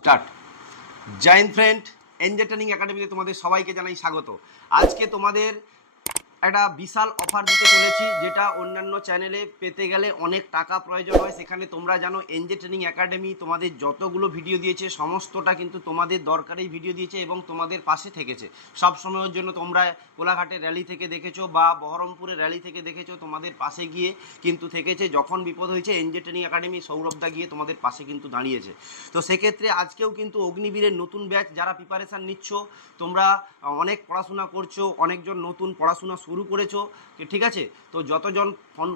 Start. জয় Hind friend, NJ training একাডেমিতে তোমাদের সবাইকে জানাই স্বাগত। আজকে তোমাদের একটা বিশাল অফার দিতে চলেছি, যেটা অন্যান্য চ্যানেলে পেতে গেলে অনেক টাকা প্রয়োজন হয়। সেখানে তোমরা জানো এনজে ট্রেনিং একাডেমি তোমাদের যতগুলো ভিডিও দিয়েছে সমস্তটা কিন্তু তোমাদের দরকারি ভিডিও দিয়েছে এবং তোমাদের পাশে থেকেছে সব সময়ের জন্য। তোমরা কোলাঘাটের র্যালি থেকে দেখেছো বা বহরমপুরের র্যালি থেকে দেখেছো, তোমাদের পাশে গিয়ে কিন্তু থেকেছে। যখন বিপদ হয়েছে এনজে ট্রেনিং একাডেমি সৌরভদা গিয়ে তোমাদের পাশে কিন্তু দাঁড়িয়েছে। তো সেক্ষেত্রে আজকেও কিন্তু অগ্নিবীরের নতুন ব্যাচ যারা প্রিপারেশান নিচ্ছ, তোমরা অনেক পড়াশোনা করছো, অনেকজন নতুন পড়াশোনা শুরু করেছো, ঠিক আছে? তো যতজন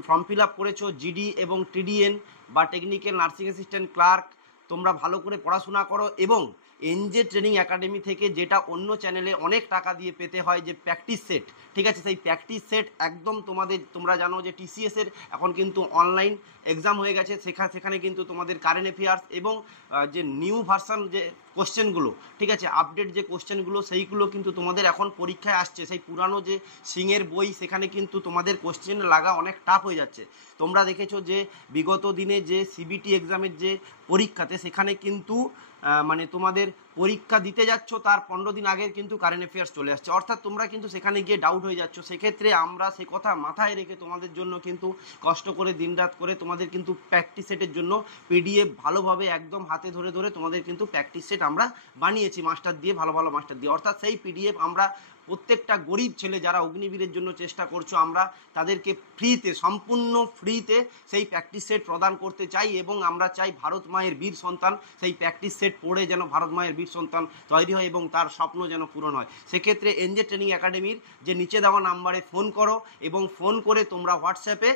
ফর্ম ফিল আপ করেছো জিডি এবং টিডিএন বা টেকনিক্যাল নার্সিং অ্যাসিস্ট্যান্ট ক্লার্ক, তোমরা ভালো করে পড়াশোনা করো। এবং এনজে ট্রেনিং একাডেমি থেকে যেটা অন্য চ্যানেলে অনেক টাকা দিয়ে পেতে হয়, যে প্র্যাকটিস সেট, ঠিক আছে, সেই প্র্যাকটিস সেট একদম তোমাদের, তোমরা জানো যে টিসিএসের এখন কিন্তু অনলাইন এক্সাম হয়ে গেছে। সেখানে কিন্তু তোমাদের কারেন্ট অ্যাফেয়ার্স এবং যে নিউ ভার্সান যে কোশ্চেনগুলো, ঠিক আছে, আপডেট যে কোশ্চেনগুলো, সেইগুলো কিন্তু তোমাদের এখন পরীক্ষায় আসছে। সেই পুরানো যে সিংয়ের বই, সেখানে কিন্তু তোমাদের কোশ্চেন লাগা অনেক টাফ হয়ে যাচ্ছে। তোমরা দেখেছো যে বিগত দিনে যে সিবিটি এক্সামের যে পরীক্ষাতে, সেখানে কিন্তু মানে তোমাদের পরীক্ষা দিতে যাচ্ছ তার 15 দিন আগের কিন্তু কারেন্ট অ্যাফেয়ার্স চলে আসছে, অর্থাৎ তোমরা কিন্তু সেখানে গিয়ে ডাউট হয়ে যাচ্ছ। সেক্ষেত্রে আমরা সে কথা মাথায় রেখে তোমাদের জন্য কিন্তু কষ্ট করে দিনরাত করে তোমাদের কিন্তু প্র্যাকটিস সেটের জন্য পিডিএফ ভালোভাবে একদম হাতে ধরে ধরে তোমাদের কিন্তু প্র্যাকটিস সেট আমরা বানিয়েছি মাস্টার দিয়ে, ভালো ভালো মাস্টার দিয়ে। অর্থাৎ সেই পিডিএফ আমরা প্রত্যেকটা গরিব ছেলে যারা অগ্নিবীরের জন্য চেষ্টা করছো, আমরা তাদেরকে ফ্রিতে, সম্পূর্ণ ফ্রিতে সেই প্র্যাকটিস সেট প্রদান করতে চাই। এবং আমরা চাই ভারত মায়ের বীর সন্তান সেই প্র্যাকটিস সেট পড়ে যেন ভারত মায়ের বীর সন্তান তৈরি হয় এবং তার স্বপ্ন যেন পূরণ হয়। সেক্ষেত্রে এনজে ট্রেনিং একাডেমির যে নিচে দেওয়া নাম্বারে ফোন করো এবং ফোন করে তোমরা হোয়াটসঅ্যাপে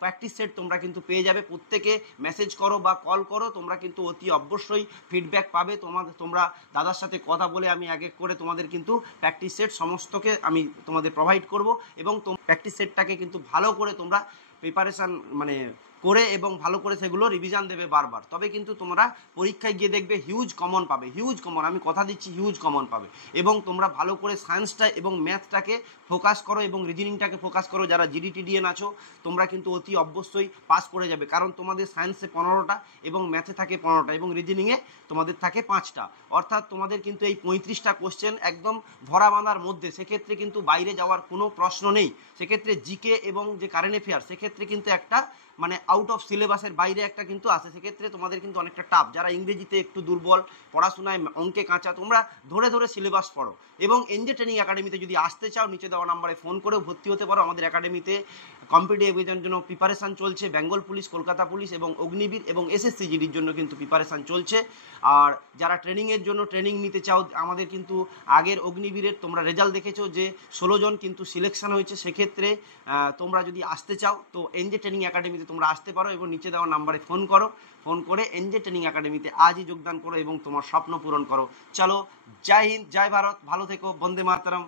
প্র্যাকটিস সেট তোমরা কিন্তু পেয়ে যাবে। প্রত্যেকে মেসেজ করো বা কল করো, তোমরা কিন্তু অতি অবশ্যই ফিডব্যাক পাবে। তোমরা দাদার সাথে কথা বলে আমি এক এক করে তোমাদের কিন্তু প্র্যাকটিস সেট সমস্তকে আমি তোমাদের প্রোভাইড করব। এবং প্র্যাকটিস সেটটাকে কিন্তু ভালো করে তোমরা প্রিপারেশান মানে করে এবং ভালো করে সেগুলো রিভিশন দেবে বারবার। তবে কিন্তু তোমরা পরীক্ষায় গিয়ে দেখবে হিউজ কমন পাবে, হিউজ কমন, আমি কথা দিচ্ছি হিউজ কমন পাবে। এবং তোমরা ভালো করে সায়েন্সটা এবং ম্যাথটাকে ফোকাস করো এবং রিজনিংটাকে ফোকাস করো। যারা জিডিটিডিএন আছো, তোমরা কিন্তু অতি অবশ্যই পাস করে যাবে, কারণ তোমাদের সায়েন্সে 15টা এবং ম্যাথে থাকে 15টা এবং রিজনিংয়ে তোমাদের থাকে 5টা। অর্থাৎ তোমাদের কিন্তু এই 35টা কোশ্চেন একদম ভরা বাঁধার মধ্যে। সেক্ষেত্রে কিন্তু বাইরে যাওয়ার কোনো প্রশ্ন নেই। সেক্ষেত্রে জিকে এবং যে কারেন্ট অ্যাফেয়ার, সেক্ষেত্রে কিন্তু একটা মানে আউট অফ সিলেবাসের বাইরে একটা কিন্তু আসে। সেক্ষেত্রে তোমাদের কিন্তু অনেকটা টাফ। যারা ইংরেজিতে একটু দুর্বল, পড়াশোনায় অঙ্কে কাঁচা, তোমরা ধরে ধরে সিলেবাস পড়ো। এবং এনজে ট্রেনিং একাডেমিতে যদি আসতে চাও, নিচে দেওয়া নাম্বারে ফোন করেও ভর্তি হতে পারো। আমাদের একাডেমিতে কম্পিটিটিভ এক্সামের জন্য প্রিপারেশান চলছে। বেঙ্গল পুলিশ, কলকাতা পুলিশ এবং অগ্নিবীর এবং এসএসসি জিডির জন্য কিন্তু প্রিপারেশান চলছে। আর যারা ট্রেনিংয়ের জন্য ট্রেনিং নিতে চাও, আমাদের কিন্তু আগের অগ্নিবীরের তোমরা রেজাল্ট দেখেছো যে 16 জন কিন্তু সিলেকশন হয়েছে। সেক্ষেত্রে তোমরা যদি আসতে চাও তো এনজে ট্রেনিং একাডেমিতে তোমরা আসতে পারো এবং নিচে দেওয়া নাম্বারে ফোন করো। ফোন করে এনজে ট্রেনিং একাডেমিতে আজই যোগদান করো এবং তোমার স্বপ্ন পূরণ করো। চলো, জয় হিন্দ, জয় ভারত, ভালো থেকো, বন্দে মাতরম।